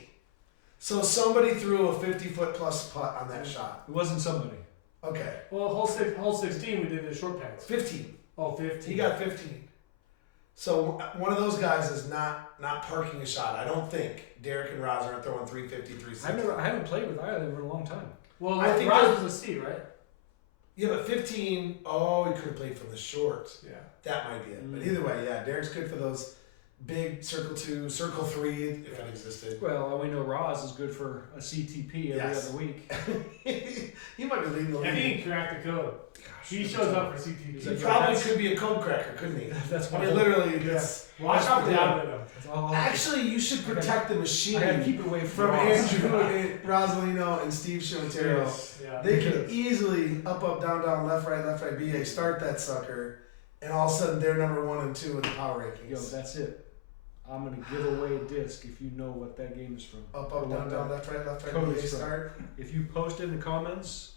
So somebody threw a 50-foot plus putt on that shot. It wasn't somebody. Okay, Well, hole 16, we did the short pants. 15. Oh, 15. He got 15. So one of those guys is not parking a shot. I don't think Derek and Roz aren't throwing 350, 360. I haven't played with either of them in a long time. Well, I think Roz was a C, right? Yeah, but 15. Oh, he could have played from the short. Yeah. That might be it. But either way, yeah, Derek's good for those big circle 2, circle 3, if it existed. Well, we know Roz is good for a CTP every Yes. other week. He might be leading the I think league. he cracked the code. Gosh, He shows up for CTV. He probably could be a code cracker, couldn't he? That's I my mean, literally, Yeah. that's. Watch out for the algorithm. That's all. Actually, you should protect the I machine gotta keep it away from Roz. Andrew and Rosalino and Steve Shimotero. Yeah. They can easily up, down, left, right, BA, start that sucker, and all of a sudden they're number 1 and 2 in the power rankings. Yo, that's it. I'm gonna give away a disc if you know what that game is from. Up, Or what down, that left, right, code BA, is from. start. If you post in the comments,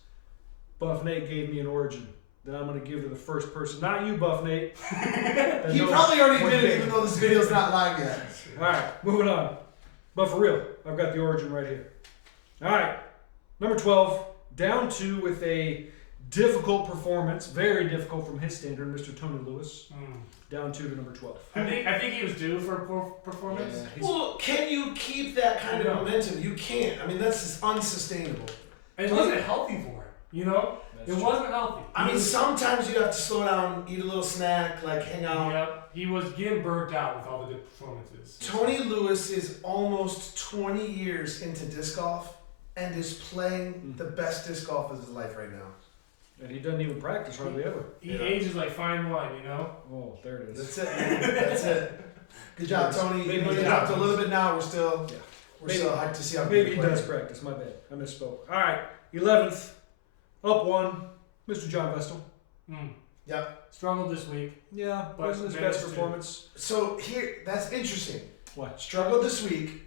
Buff Nate gave me an origin. then I'm going to give to the first person. Not you, Buff Nate. He probably already did it, even though this video's not live yet. All right, moving on. But for real, I've got the origin right here. All right, number 12, down 2 with a difficult performance, very difficult from his standard, Mr. Tony Lewis. Down 2 to number 12. I think he was due for a poor performance. Yeah, Well, can you keep that kind of momentum? You can't. I mean, that's just unsustainable. And it wasn't healthy for him, you know? That's true. Wasn't healthy. I mean, sometimes you have to slow down, eat a little snack, like hang out. Yep. He was getting burnt out with all the good performances. Tony Lewis is almost 20 years into disc golf and is playing the best disc golf of his life right now. And he doesn't even practice hardly ever. He ages like fine wine, you know? Oh, there it is. That's it, man. That's it. Good job, Tony. Maybe You he dropped a does. little bit now. We're still Maybe- still hyped to see how Maybe good he he does plays. practice. My bad. I misspoke. All right, 11th, up 1, Mr. John Vestal. Yep. Struggled this week. Yeah, But wasn't his managed best to. performance. So here, that's interesting. What? Struggled this week.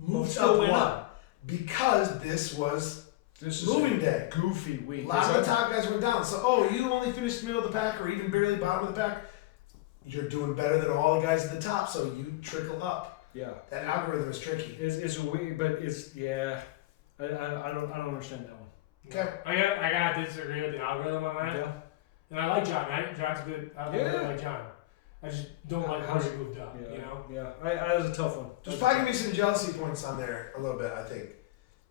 Moved Still up went one up. because this was This is moving a day. goofy week. A lot of the top guys went down. So, you only finished middle of the pack or even barely bottom of the pack. You're doing better than all the guys at the top, so you trickle up. Yeah, That algorithm is tricky. it's weird, but it's I don't understand that one. Okay. I gotta disagree with the algorithm on that. Yeah. And I like John. John's good. I really Yeah. like John. I just don't like how he moved up, Yeah, you know? yeah. That was a tough one. There's probably gonna be some jealousy points on there a little bit. I think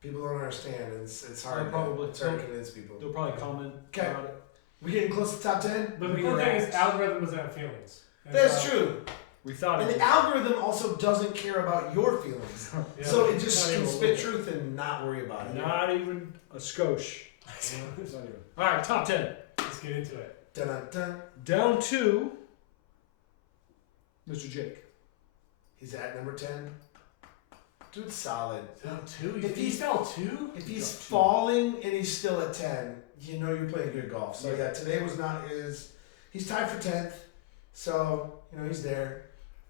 people don't understand. And it's hard. Yeah, probably. It's hard to convince people. They'll probably comment Okay. about it. We getting close to the top 10. But the We cool were thing out. is algorithm doesn't have feelings. And That's so- true. We thought And it the was. algorithm also doesn't care about your feelings. Yeah. So it just Not can even a spit little truth and not worry about it. Not even a skosh. Not even. All right, top 10. Let's get into it. Dun, dun, dun. Down 2, Mr. Jake. He's at number 10. Dude's solid. Down 2? If He he's- fell 2? If he's Top two. falling and he's still at 10, you know you're playing good golf. So Yeah. yeah, today was not his. He's tied for 10th. So, he's there.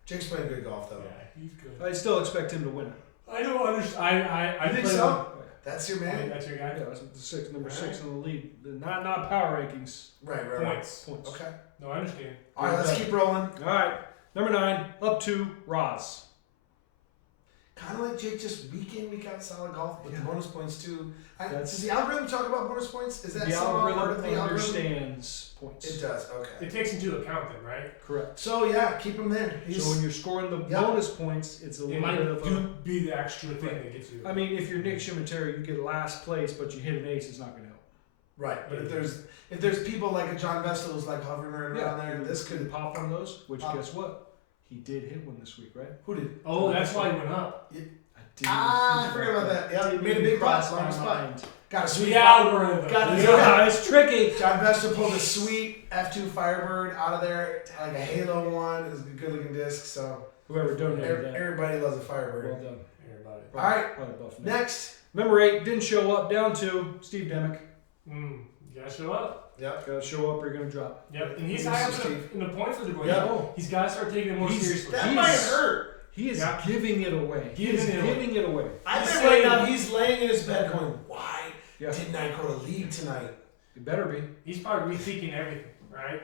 Jake's playing good golf though. Yeah, he's good. I still expect him to win it. I don't understand. I You think played so? him. That's your I think man? that's your guy? Yeah, that's number Alright. 6 in the lead. Not power rankings. Right. Points. Points. Okay. No, I understand. All right, let's keep rolling. All right, number 9, up 2, Roz. Kind of like Jake, just week in, week out solid golf with Yeah. the bonus points too. That's- Does the algorithm talk about bonus points? Is that The somehow part of algorithm the algorithm? understands points. It does. Okay. It takes into account then, right? Correct. So yeah, keep him there. So when you're scoring the Yeah. bonus points, it's a It little might bit of a. be the extra thing that gets you. I mean, if you're Nick Shimateri, you get last place, but you hit an ace, it's not going to help. Right, but if there's people like a John Vestal who's like hovering right around there, this could. pop one of those. Which Pop. guess what? He did hit one this week, right? Who did? Oh, that's why he went up. I didn't I think forgot about that. Yeah, Didn't made a even big cross cross on my the spot. mind. Got a sweet. The algorithm. Got it. Yeah, it's tricky. John Vestal pulled a sweet F2 Firebird out of there, like a Halo one. It was a good looking disc, so Whoever donated that, everybody loves a well Firebird. done. Everybody. All right. Probably buff Nick. Next. Number 8 didn't show up. Down 2, Steve Demick. You gotta show up. Yep. Got to show up or you're going to drop. Yep. And he's This high is up Steve. in the points leaderboard. Yeah. Yeah. He's gotta start taking it more He's- seriously. That He's- might hurt. He is Yeah. giving it away. He is Giving it away. giving it away. I He's think right saying- now he's laying in his bed going, "Why Yeah. didn't I go to league tonight?" It better be. He's probably rethinking everything, right?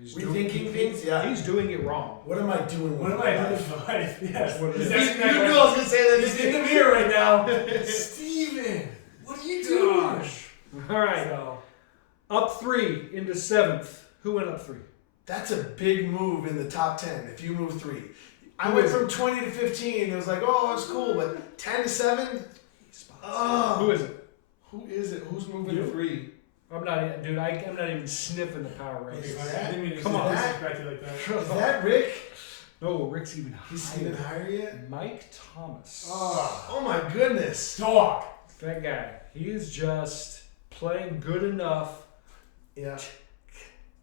He's Rethinking things. Yeah. He's doing it wrong. What am I doing? What with am my I doing life? with my life? Yes. what it He's is. You asking that knew question. I was gonna say that. He's in the mirror right now. Steven, what are you doing? Gosh. All right. So, Up 3 into 7th. Who went up 3? That's a big move in the top 10 if you move 3. I went from 20 to 15. It was like, oh, it's cool, but 10 to 7. Oh, Who is it? who is it? Who's moving You? to 3? I'm not, dude. I'm not even sniffing the power Is rankings. that- I didn't mean to come on. disrespect you like that. Is that Rick? No, Rick's even He's higher. even higher yet? Mike Thomas. Oh my goodness. Dog. That guy. He is just playing good enough. Yeah.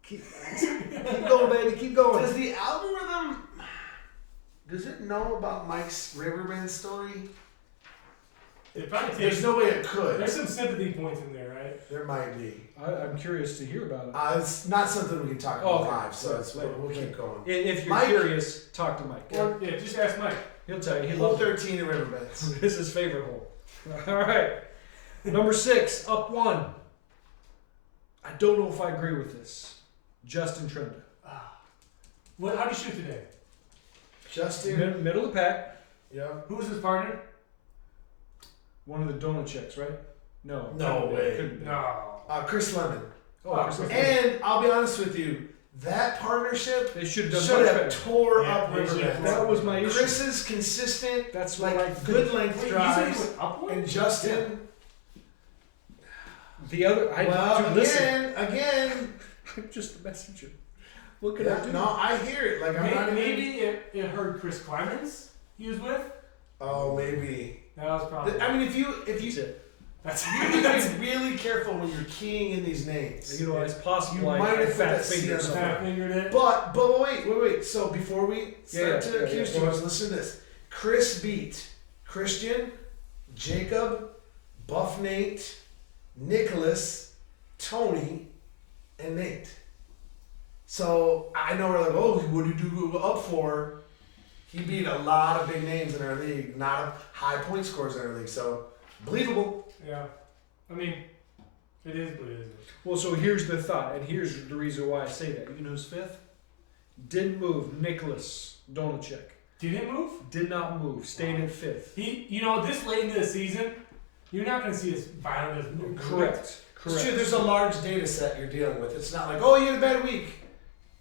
Keep going, baby. Keep going. Does the algorithm, does it know about Mike's Riverbend story? It probably takes, There's no way it could. there's some sympathy points in there, right? There might be. I'm curious to hear about it. It's not something we can talk about Oh, okay. live, so it's, Later. we'll keep going. If you're Mike- curious, talk to Mike. Or, yeah, just ask Mike. He'll tell you. He Hole loves it. 13 in Riverbends. This is his favorite hole. All right. Number 6, up 1. I don't know if I agree with this. Justin Trenda. How do you shoot today? Justin. Middle of the pack. Yeah. Who's his partner? One of the donut checks, right? No. No way. Couldn't be. No. Chris Lemon. Chris Lemon. And I'll be honest with you, that partnership They should have done should much have better. tore Yeah, up they should have. Riverbend. That was my issue. Chris is consistent, That's like what I good think. length Wait, you said he drives, was upward? and Justin. The other, Well, listen. again. I'm just a messenger. What can I do? No, I hear it. Like I'm not Maybe even. it hurt Chris Clemens he was with. Oh, maybe. That was probably. I mean, if you That's it. that's you need to be really careful when you're keying in these names. You know, it's possible You I might have put fat that C finger on the somewhere. fat fingered it. But wait. So before we start to accuse Go too much, ahead. listen to this. Chris beat Christian, Jacob, Buff Nate, Nicholas, Tony, and Nate. So I know we're like, oh, what did you go up for? He beat a lot of big names in our league, not a high point scores in our league. So believable. Yeah. I mean, it is, but it isn't. Well, so here's the thought, and here's the reason why I say that. You know who's fifth? Didn't move. Nicholas Donacek. Did it move? Did not move. Stayed at fifth. This late into the season, you're not going to see as violent as Correct. It's true. There's a large data set you're dealing with. It's not like, oh, you had a bad week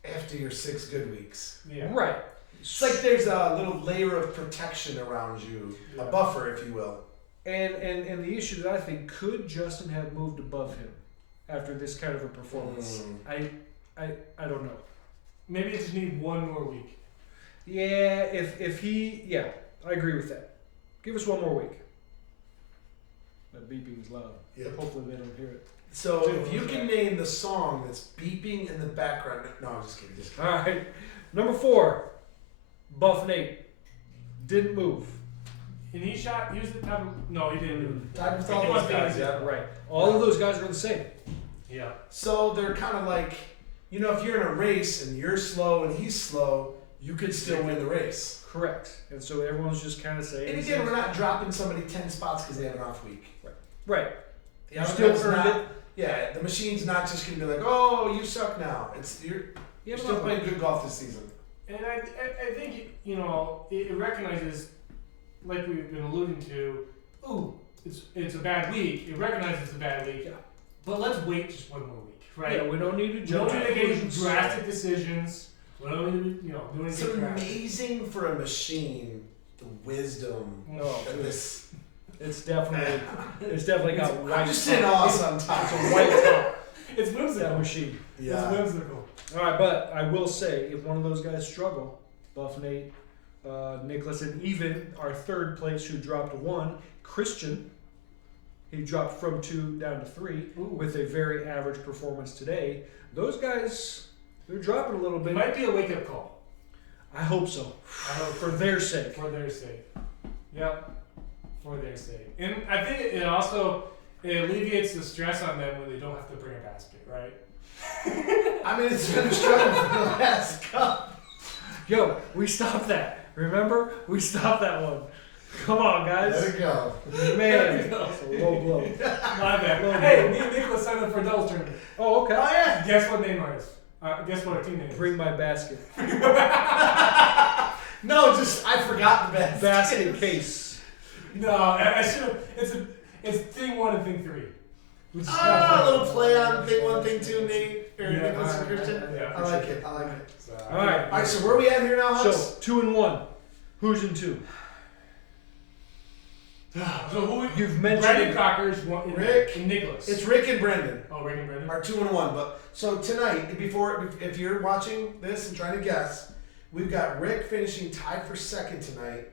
after your 6 good weeks. Yeah. Right. It's like there's a little layer of protection around you, a buffer, if you will. And the issue that I think, could Justin have moved above him after this kind of a performance? I don't know. Maybe it just need one more week. Yeah, I agree with that. Give us one more week. That beeping is loud. Yep. Hopefully they don't hear it. So if you can name the song that's beeping in the background, no, I'm just kidding. All right, number 4, Buff Nate, didn't move. And he was the type of. No, he didn't move. Tied with He all those wasn't guys, easy. yeah. Right. All of those guys are the same. Yeah. So they're kind of like, if you're in a race and you're slow and he's slow, you could still win the race. Correct. And so everyone's just kind of saying. And again, we're not dropping somebody 10 spots because they have an off week. Right. The You still outcome's earned not- it. Yeah, the machine's not just gonna be like, oh, you suck now. You're Yeah, still playing good golf this season. And I think it recognizes, like we've been alluding to, it's a bad week. It recognizes it's a bad week. Yeah. But let's wait just one more week, right? Yeah, we don't need to We jump don't to need to get conclusions. drastic decisions. We don't need to, do It's anything drastic. amazing for a machine, the wisdom Oh, of dude. this. It's definitely got white. I'm just in awe sometimes. It's a white top. It's whimsical. That machine. It's Yeah. whimsical. All right, but I will say, if one of those guys struggle, Buff Nate, Nicholas, and even our third place who dropped 1, Christian, he dropped from 2 down to 3 with a very average performance today. Those guys, they're dropping a little It bit. might be a wake up call. I hope so. I hope For their sake. for their sake. Yep. For their sake. And I think it also alleviates the stress on them when they don't have to bring a basket, right? I mean, it's been a struggle for the last cup. Yo, we stopped that. Remember? We stopped that one. Come on, guys. There we go. Man, you go. it's a low blow. My bad. Hey, me and Nicholas signed up for a doubles tournament. Oh, okay. Oh, yeah. Guess what name ours? Guess what our team name is? Bring my basket. No, I forgot the best. Basket case. No, I should have. It's thing 1 and thing 3. Which is A little play on thing 1, thing 2, Nate, or Yeah, Nicholas and Christian. yeah, I like it. I like it. So, All right. All right, so where are we at here now, So Hux? 2 and 1. Who's in 2? So who? You've Brandon mentioned. Crocker's one. Rick. And Nicholas. It's Rick and Brendan. Oh, Rick and Brendan. Are 2 and 1. But so tonight, if you're watching this and trying to guess, we've got Rick finishing tied for 2nd tonight,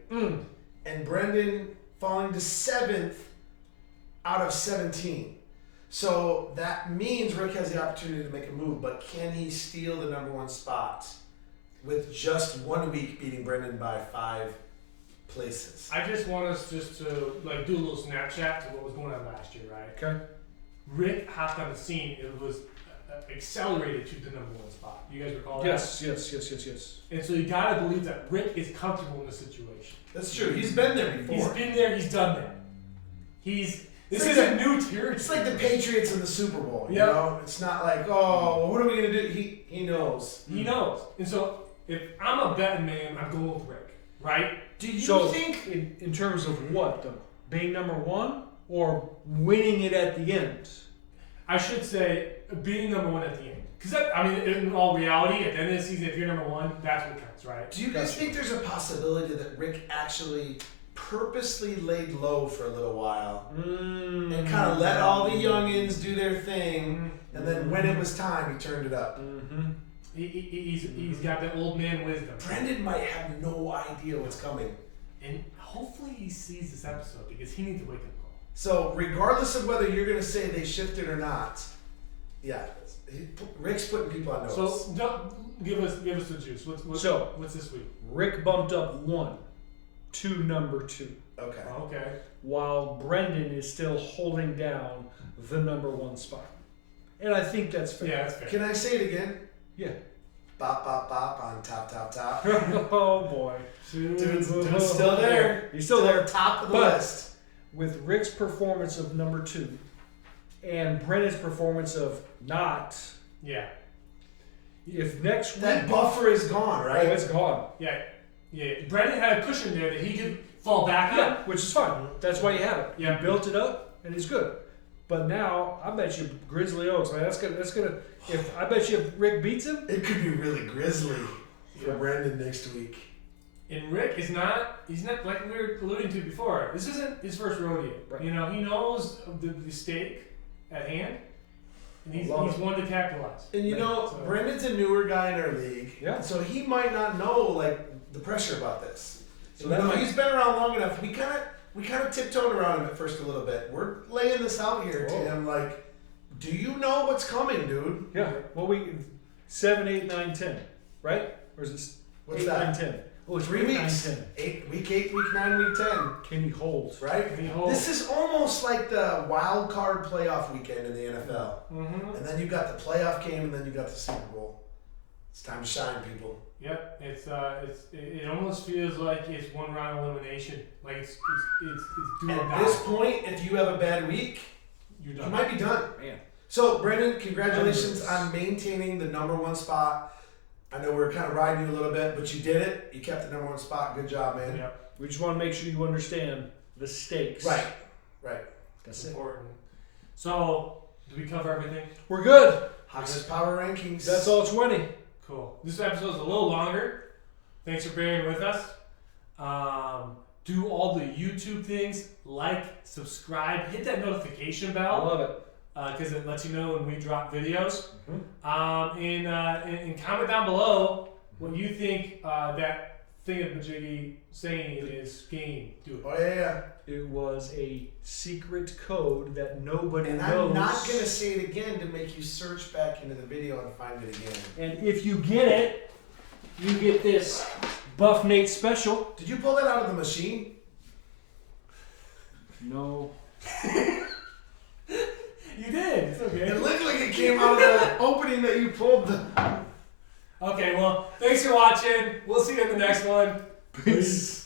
and Brendan falling to 7th out of 17. So that means Rick has the opportunity to make a move, but can he steal the number 1 spot with just 1 week beating Brendan by 5 places? I just want us to do a little Snapchat to what was going on last year, right? Okay. Rick hopped on the scene. It was accelerated to the number 1 spot. You guys recall that? Yes. And so you gotta believe that Rick is comfortable in the situation. That's true. He's been there before. He's been there. He's done that. This like isn't new territory. It's like the Patriots in the Super Bowl. You Yep. know, it's not like, oh, what are we gonna do? He knows. He knows. And so if I'm a betting man, I'm going with Rick, right? Do you So think? in terms of what though? Being number one or winning it at the end? I should say being number one at the end. Because I mean, in all reality, at the end of the season, if you're number one, that's what counts, right? Do you guys think there's a possibility that Rick actually purposely laid low for a little while and kind of let all the youngins do their thing, and then when it was time, he turned it up? Mm-hmm. He's got the old man wisdom. Brendan might have no idea what's coming. And hopefully he sees this episode because he needs to wake up call. So regardless of whether you're gonna say they shifted or not, yeah, Rick's putting people on notice. So give us the juice. What's this week? Rick bumped up 1 to number 2, Okay. Okay. while Brendan is still holding down the number 1 spot. And I think that's fair. Yeah, that's fair. Can I say it again? Yeah. Bop bop bop on top top top. Oh boy. Dude's still there. He's still there. Top of the But- list. With Rick's performance of number 2 and Brendan's performance of not, Yeah. if next week That buffer is gone, oh, right? it's gone. Yeah. Brendan had a cushion there that he could fall back on. Yeah, which is fine. That's why you have it. Yeah. You built it up and it's good. But now I bet you Grizzly Oaks, man, that's gonna if I bet you if Rick beats him, It could be really grisly for Yeah. Brendan next week. And Rick he's not like we were alluding to before. This isn't his first rodeo. Right. You know, he knows the stake at hand, and he's Love it. one to capitalize. And you Man, know, so- Brendan's a newer guy in our league. Yeah. So he might not know like the pressure about this. So So that might- he's been around long enough. We kind of tiptoed around him at first a little bit. We're laying this out here to Whoa. him like, do you know what's coming, dude? yeah. Well, we 7, 8, 9, 10, right? Or is it What's 8, that? 9, 10? Oh, it's 3 8, 9, weeks. 10. Week 8, week 9, week 10. Can he hold? Right? Can he hold? This is almost like the wild card playoff weekend in the NFL. Mm-hmm. And then you got the playoff game, and then you got the Super Bowl. It's time to shine, people. Yep. It almost feels like it's one round elimination. Like it's do or At die. this point, if you have a bad week, You're you done. might be done. Man. So, Brendan, congratulations on maintaining the number 1 spot. I know we're kind of riding you a little bit, but you did it. You kept the number 1 spot. Good job, man. Yep. We just want to make sure you understand the stakes. Right. That's It's it. important. So, did we cover everything? We're good. Hawks' power rankings. That's all 20. Cool. This episode's a little longer. Thanks for bearing with us. Do all the YouTube things, like, subscribe, hit that notification I bell, love it. because it lets you know when we drop videos. Mhm. And comment down below what you think that thing that Majiggy saying is game. Do it. Oh, yeah. It was a secret code that nobody And knows. I'm not going to say it again to make you search back into the video and find it again. And if you get it, you get this Buff Nate special. Did you pull that out of the machine? No. You did. It's okay. It looked like it came out of the opening that you pulled. Okay, well, thanks for watching. We'll see you in the next one. Peace.